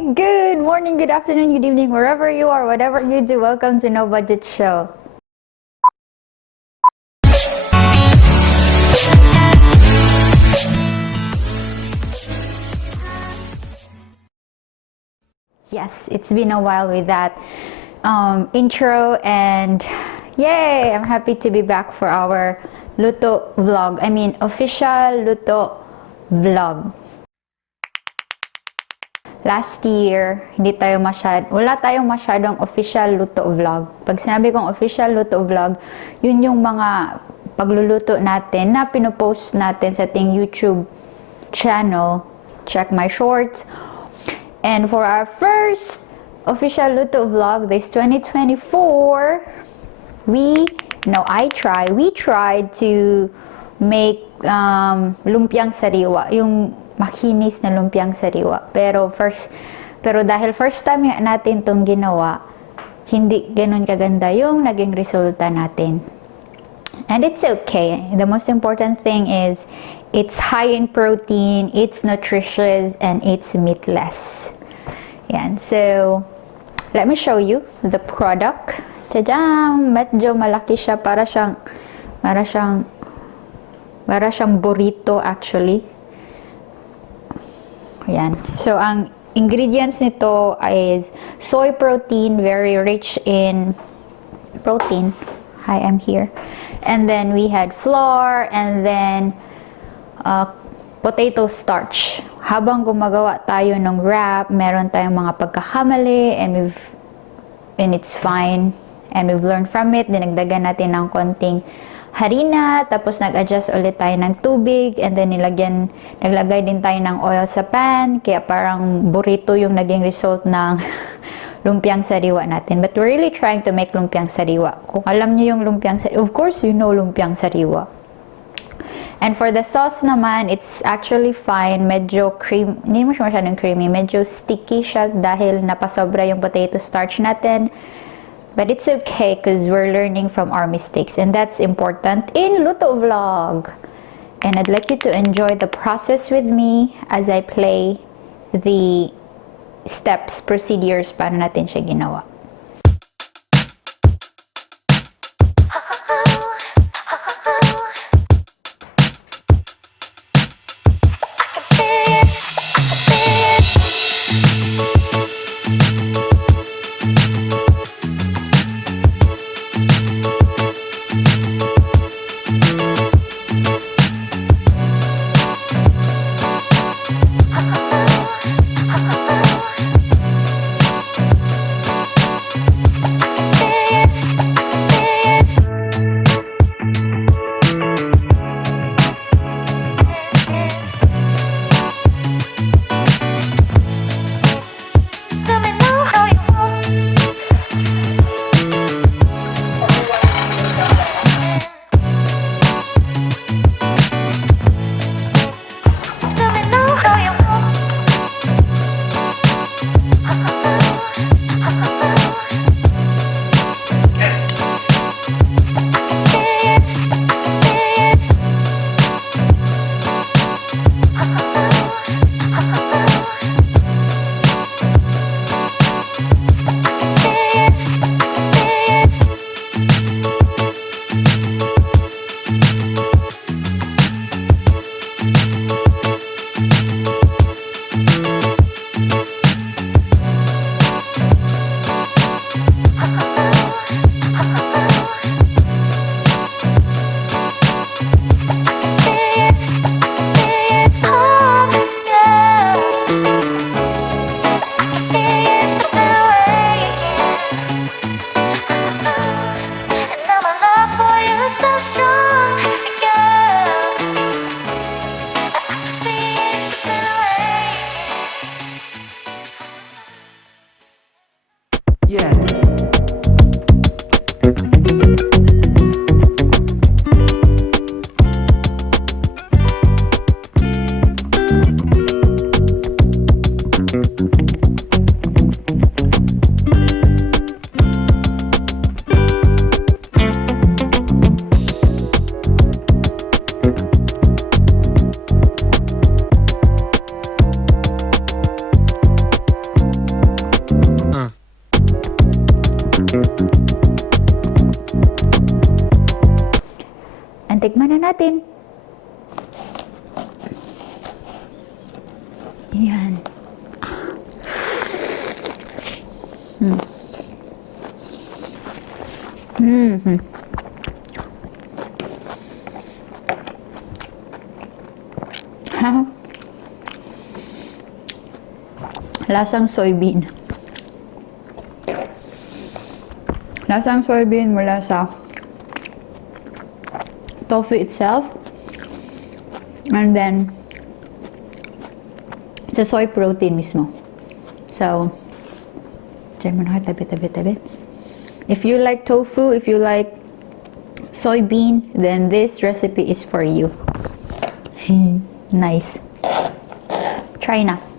Good morning, good afternoon, good evening, wherever you are, whatever you do. Welcome to No Budget Show. Yes, it's been a while with that intro, and yay! I'm happy to be back for our Luto vlog. I mean, official Luto vlog. Last year, wala tayong masyadong official luto vlog. Pag sinabi kong official luto vlog, yun yung mga pagluluto natin na pinopost natin sa ating YouTube channel. Check my shorts. And for our first official luto vlog this 2024, we tried to make lumpiang sariwa, yung makinis na lumpiang sariwa. Pero dahil first time natin tong ginawa, hindi ganun kaganda yung naging resulta natin. And it's okay. The most important thing is it's high in protein, it's nutritious, and it's meatless. Yan. So, let me show you the product. Tadam! Medyo malaki siya, para siyang burrito actually. Ayan. So, ang ingredients nito is soy protein, very rich in protein. Hi, I'm here. And then we had flour, and then potato starch. Habang gumagawa tayo ng wrap, meron tayong mga pagkakamali, and it's fine. And we've learned from it. Dinagdagan natin ng konting harina, tapos nag-adjust ulit tayo ng tubig, and then naglagay din tayo ng oil sa pan, kaya parang burrito yung naging result ng lumpiang sariwa natin. But we're really trying to make lumpiang sariwa. Kung alam niyo yung lumpiang sariwa, of course you know lumpiang sariwa. And for the sauce naman, it's actually fine. Medyo cream, hindi mo siya masyadong creamy, medyo sticky siya dahil napasobra yung potato starch natin. But it's okay because we're learning from our mistakes, and that's important in Luto Vlog. And I'd like you to enjoy the process with me as I play the steps, procedures, paano natin siya ginawa. Yan. Lasang soybean. Lasang soybean mula sa tofu itself. And then, sa soy protein mismo. So, dyan mo na tabi. If you like tofu, if you like soybean, then this recipe is for you. Nice. Try na.